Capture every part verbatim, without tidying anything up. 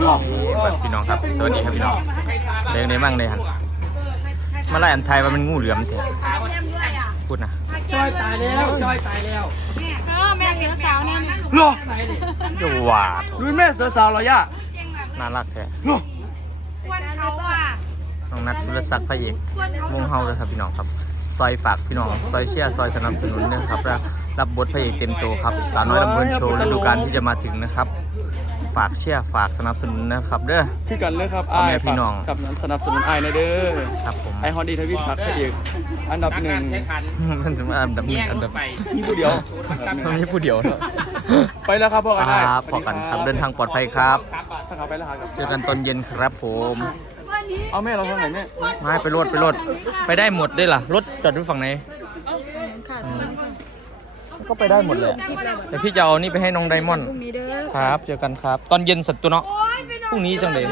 บัดพี่น้องครับสวัสดีครับพี่น้องเด็กนี้มั่งเลยฮันมาไล่อันไทยว่ามันงูเหลือมเถอะพูดนะจอยตายแล้วจอยตายแล้วเออแม่เสือสาวเนี่ยนี่หรอดูว่ารุ่นแม่เสือสาวเหรอย่าน่ารักแท้หรอควนเขาอ่ะน้องนัทสุรศักดิ์พระเอกมุ่งเฮาเลยครับพี่น้องครับซอยฝากพี่น้องซอยเชียร์ซอยสนับสนุนนะครับและรับบทพระเอกเต็มตัวครับสาวน้อยลำเพลินโชว์ฤดูกาลที่จะมาถึงนะครับฝากเชียร์ฝากสนับสนุนนะครับเด้อพี่กันเลยครับพ่อแม่พี่น้องสนับสนับสนุนไอ้นะเด้อครับผมไอฮอนดีทวิศักดิ์พระเอกอันดับหนึ่งมันจะมาอันดับหนึ่งอันดับมีผู้เดียวมันมีผู้เดียวเนอะไปแล้วครับพ่อกันได้ครับพอกันครับเดินทางปลอดภัยครับถ้าเขาไปแล้วครับเจอกันตอนเย็นครับผมเอาแม่เราทางไหนแม่ไม่ไปรถไปรถไปได้หมดด้วยล่ะรถจอดอยู่ฝั่งไหนก็ไปได้หมดเลยแต่พี่จะเอานี่ไปให้น้องไดมอนด์ครับเจอกันครับตอนเย็นสัตว์ตัวเนาะพรุ่งนี้จังเลย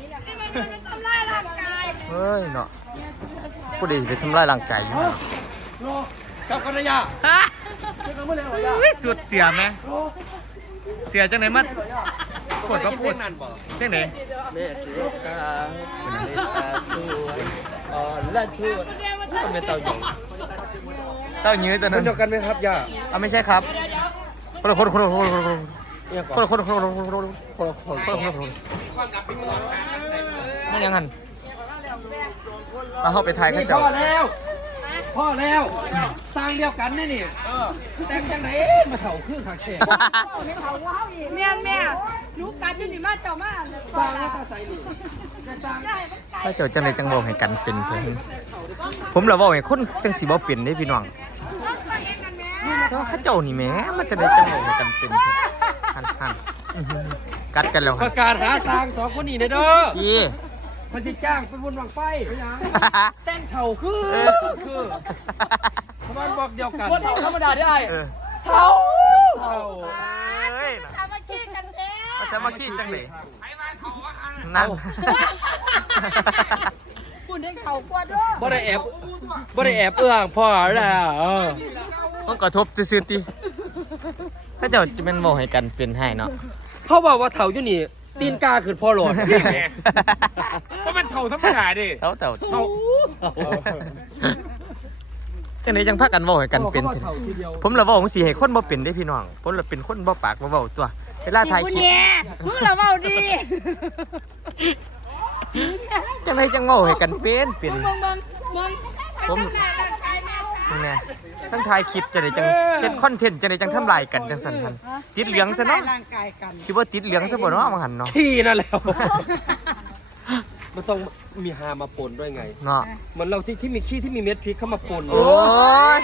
เฮ้ยเนาะผู้ดีไปทำลายร่างกายอยู่กับกันยาฮะสุดเสียไหมเสียจังไหนมัดกดก็ปวดจังไหนแม่เสือสาวแม่ตาสวยอ่อนและทุ่งทำไมเต่าใหญ่เต้ายื้อตัวคนั้น นเดียวกันไหมครับย่าอ่ะไม่ใช่ครับคนละคนคนละคนคนละคนเนี่ยก่คอนนละคนคนละคนคนละคนคนละคนคนละคนไม่ยังหันเอาเข้าไปถ่ายข้านี่เจ้าพ่อแล้วพ่อแล้วสร้างเดียวกันนี่นี่แต่งจังไหนมาเถ่าคือขาแขกแม่แม่รู้กันอยู่นี่มาเจ้ามาสร้างแล้วก็ใส่หลุมสร้างข้าเจ้าจังไรจังบอกให้กันเป็นเถอะผมเราบอกให้คนจังสีบอกเป็นได้พี่น้องแต่ว่าข้าเจ้านี่แหม่มันจะได้จังบอกให้กันเป็นเถอะหันหันอื้อหือกัดกันแล้วปหันระกาศหาสร้างสองคนนี้เด้อยี่มันจะจ้างเป็นบุญวังไฟไปยังแต่งเถ่าคือคือทำไมบอกเดียวกันว่าเถ่าธรรมดาได้เออเถ่าเถ่าเฮ้ยทำมาขี้กันเด้เอาสามัคคีจังเลยนั่นคุณให้เขากลัวด้วยบ่ได้แอบบ่ได้แอบเอื้องพ่อแล้วเออมันกระทบซื่อๆติข้าเจ้าจะเป็นบอกให้กันเป็นให้เนาะเขาบอกว่าเถ่าอยู่นี่ตีนกาขึ้นพ่อหลอดก็เป็นเท่าธรรมดาดิเต่าเต่าเต่าจังไหนจังพักกันบอกให้กันเป็นเถอะผมละบอกผมสิให้คนบ่เป็นได้พี่น้องผมละเป็นคนบ่ปากบ่เว้าตัวเวลาถ่ายคลิปมึงละเบาดีจังไหนจังเว้าให้กันเป็นเป็นมึงมึงมึงผมนี่แน่ทั้งถ่ายคลิปจังไหนจังเฮ็ดคอนเทนต์จังไหนจังทำลายกันจังซั่นพันติดเหลืองซะเนาะร่างกายกันคิดว่าติดเหลืองซะบ่เนาะบางหันเนาะพี่นั่นแล้วมันต้องมีฮามาปนด้วยไงเนาะมันเราที่ที่มีขี้ที่มีเม็ดพริกเข้ามาปนโอ้ย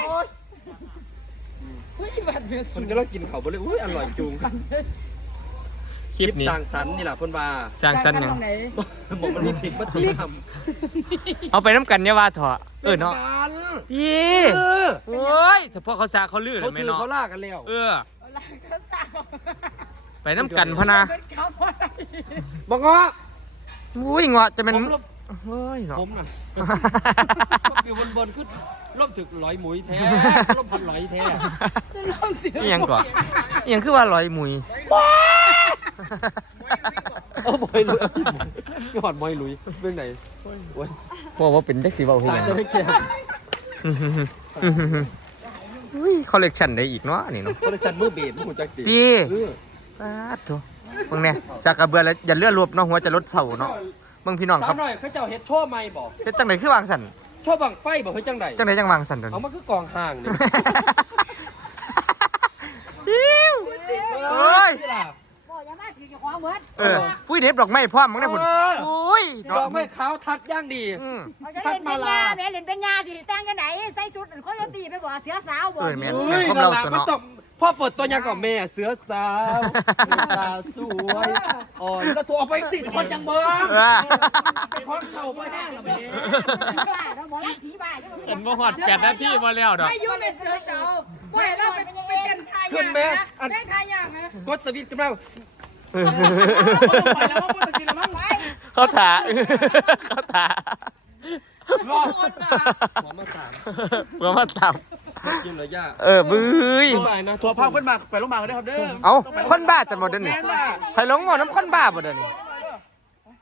มันก็เรากินเขาไปเลยอุ้ยอร่อยจุงคลิปนี้สร้างสรรค์นี่แหละเพ่นว่าสร้างสรรค์หยังบอกมันมีพริกมาตีทเอาไปน้ำกันเนี่ยว่าเถอะำเออเนาะกันดีเออโอ้ยแต่พอเขาซาเขาลื่นเขาแม่ซื้อเนาะเขาล่ากันแล้วเออเขาสาวไปน้ำกันพะนะเขาพอได้บอกเงาะอุ้ยเงาะจะเป็นผมลบเฮ้ยเนาะผมน่ะอยู่บนบนขึ้นลบถึกหลอยหมุยแท้ลบพันหลอยแท้อิหยังก่อนอิหยังคือว่าลอยมุยเออบอยลุยยอดบอยลุยเรื่องไหนโอ้ยบอกว่าเป็นเด็กสีเบาเฮียจะได้แก่อุ้ยคอลเลกชันได้อีกเนาะนี่เนาะบริษัทมือเบสมือจักรีดีเออป้าดโถมึงเนี่ยจากกระเบือแล้วอย่าเลื่อนรวบเนาะหัวจะลดเสาเนาะมึงพี่น้องคถารัมบหน่อยเขาเจ้าเฮ็ดโชว์ไม่บอกเฮ็ดจังไหนคือวางสันโชว์บังไฟบอกเฮ้ยจังไหนจังไหนจังวางสันเดี๋ยวเอานี้มาคือกองห่างนี่อิ๊วโอ้ยบอกอย่ามาถือจะคว้าเบิร์ดเออปุ้ยเด็บดอกไม้พร้อมมึงได้ผลอุ้ยดอกไม้ขาวทัดย่างดีอืมเขาจะเล่นเป็นยาแม่เล่นเป็นยาสิแต่งกันไหนใส่ชุดเขาจะตีไปบ่เสือสาวบ่เออแม่นเฮ้ยผมนั่นเล่าแหละตัวมันเนาะต้องพ่อเปิดตัวยังกับแม่เสือสาวตาสวยอ่อนแล้วตัวเอาไปสิคนจังเบิ้งเออเป็นคนเข่าไปแห้งละแม่บ้าเราบอกแล้วผีบ้าเห็นบ่ฮอดแปดนาทีบ่แล้วดอกไม่ยุ่งเป็นเสือสาวบ่ให้เราเป็นเป็นทายาขึ้นงแม่นะอันเป็นทายางนะกดสวิตช์กันแล้วไปแล้วว่ามันกินแล้วมั้งไปเขาถาเขาถารอดหอมมาสามเพื่อมาทกินเลยย่าำเออบื้ยไปนะทัวร์ภาพขึ้นมาไปลงมากันได้ครับเด้อเอาคนบ้าจะหมดเดี๋ยวนี้แม่ล่ะใครหลงงอน้ำคนบ้าบ่เดี๋ยวนี้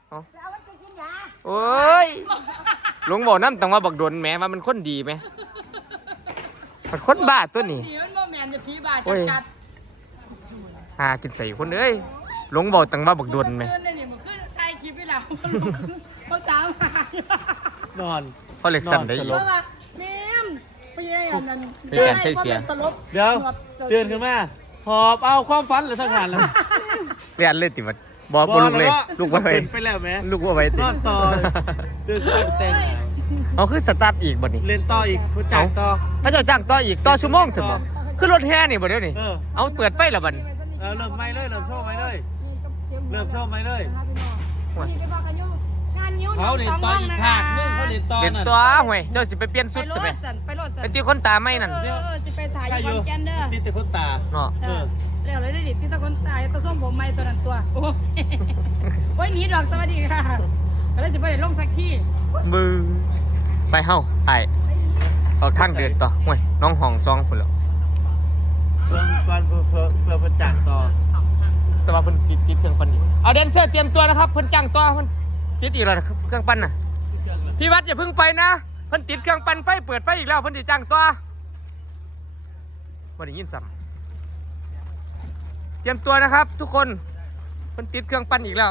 เอาไว้ไปกินยาโอ้ยหลวงบอกน้ำตังว่าบักโดนแหมว่ามันคนดีไหมมันคนบ้าตัวนี้ดีมันบ่แม่นจะผีบ้าโอ้ยจัดหากินใส่คนเอ้ยหลวงบอกตังว่าบักๆโดนไหมตื่นเลยนี่มันขึ้นถ่ายคลิปไปแล้วเขาตามหานอนเขาเล็กสั่นได้อีเพกราะว่าแม่มไปยังอันนั้นมีการใช้เสียงสลบเดี๋ยวเตือนขึ้นมาหอบเอาความฝันหรือทหารแล้วเรียนเลยติมันบอกบ่ลูกเลยลูกว่าไปไปแล้วแม่ลูกว่าไปตินอนต่อตื่นขึ้นแต่งเอาคือสตาร์ทอีกบ่นี่เล่นต่ออีกผู้จ่ายต่อพระเจ้าจ้างต่ออีกต่อชั่วโมงถึงบ่คือรถแห่นี่บ่เดี๋ยวนี้เออเอาเปิดไฟแล้วบัดนี้เออเริ่มไม่เลยเริ่มโชว์ไม่เลยเริ่มโชว์ไม่เลยนี่ไปบอกกันอยู่งานนิ้วเขาเล่นต่ออีกหักนึงเขาเล่นต่อเด็ดนั่นตัวห่วยเจ้าสิไปเปลี่ยนไปสุดโลจะไปดสันไปโลดสันไปตีคนตาไม่นั่นเออเออสิไปถ่ายใช่อยู่อคอยู่ นแกนเด้อติดแต่คนตาเนาะเออเร็วเลยดิติดตะคนตายตะส้มผมไม่ตัวนั้นตัวโอ้โอ้ยหนีดอกสวัสดีค่ะแล้วจะไปไหนลงสักที่มือไปเฮาไปเอาทางเดินต่อห่วยน้องห้องซองพุ่นแล้วเพื่อเพื่อเพื่อเพื่อเพื่อประจักษ์ต่อแต่ว่าเพิ่นติดติดเครื่องปั่นอีกเอาแดนเซอร์เตรียมตัวนะครับเพิ่นจ้างต่อเพิ่นติดอีกแล้วนะครับเครื่องปั่นน่ะพี่วัดอย่าเพิ่งไปนะเพิ่นติดเครื่องปั่นไฟเปิดไฟอีกแล้วเพิ่นสิจ้างต่อบ่ได้ยินซ้ำเตรียมตัวนะครับ ทุกคนเพิ่นติดเครื่องปั่นอีกแล้ว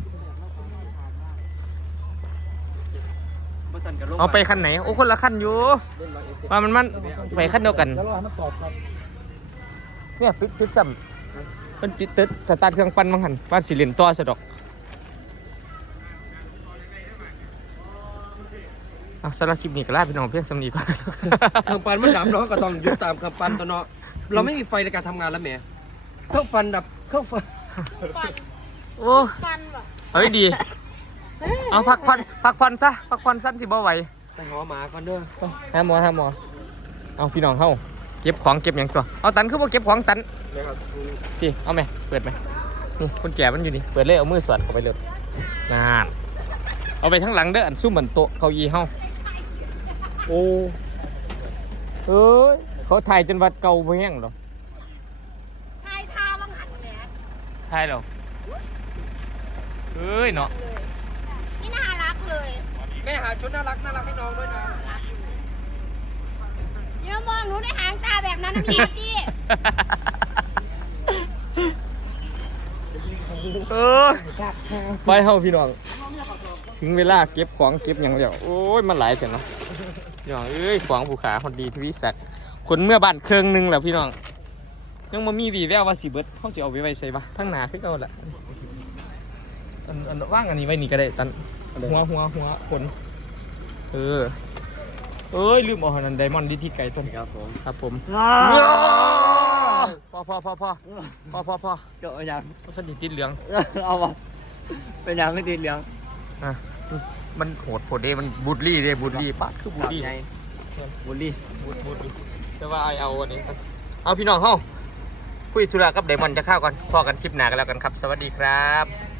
เอาไปคันไหนโอ้คนละคันอยู่ว่ามันมันไปคันเดียวกันเนี่ยปิดปิดซ้ำมันปิดตึ๊ดสตาร์ทเครื่องปั่นมังหันบ้านสิเล่นต่อซะดอกอ่ะสำหรับคลิปนี้ก็ลาพี่น้องเพียงสำนีก่อนเครื่องปั่นมันดับเนาะก็ต้องยึดตามเครื่องปั่นตัวเนาะเราไม่มีไฟในการทำงานแล้วแหมเครื่องฟันดับเครื่องฟันโอ้เฮ้ยดี เอาพักผ่อนพักผ่อนซะพักผ่อนสั้นสิบ่ไหวไปหอหมาก่อนเด้อหาหมอหาหมอเอาพี่น้องเฮาเก็บของเก็บหยังตัวเอาตันคือบ่เก็บของตันนะครับพี่เอาไหมเปิดไหมนี่กุญแจมันอยู่นี่เปิดเลยเอามือสอดเข้าไปเลยนานเอาไปทั้งหลังเด้ออันซุ่มเหมือนโต๊ะเก้าอี้เฮาโอ้เอ้ยเขาถ่ายจนวัดเก่าบ่แห้งหรอทายทาบังหันแหมถ่ายแล้วเอ้ยเนาะนี่น่ารักเลยแม่หาชุดน่ารักน่ารักให้น้องด้วยนะอย่ามองหนูในหางตาแบบนั้นนะพี่ดิเออไปเฮาพี่น้องถึงเวลาเก็บของเก็บหยังแล้วโอ้ยมันหลายจังเนาะพี่น้องเอ้ยของผู้ขาคนดีทวิศักดิ์คนเมื่อบ้านเครื่องหนึงแล้วพี่น้องยังมามีวีแววว่าสิเบิดเฮาสิเอาไปไว้ใส่บ่ทั้งหน้าคือเก่าล่ะอันอันว่างอันนี้ไว้นี่ก็ได้ตันหัวหัวหัวคนเออเอ้ยลืมเอาอันนั้นไดมอนด์ดิที่ไก่ต้นครับผมครับผมพอพอพอพอพอพอพอเจ้าอย่างมันติดติดเหลืองเอาวะเป็นอย่างไม่ติดเหลืองอ่ะมันโหดโหดเด้มันบูดลี่เด้บูดลี่ปะคือบูดลี่ไงบุลลี่บูดบูดลี่แต่ว่าไอเอาอันนี้ครับเอาพี่น้องเฮาคุยธุระกับไดมอนด์จะเข้าก่อนพอกันคลิปหน้ากันแล้วกันครับ สวัสดีครับ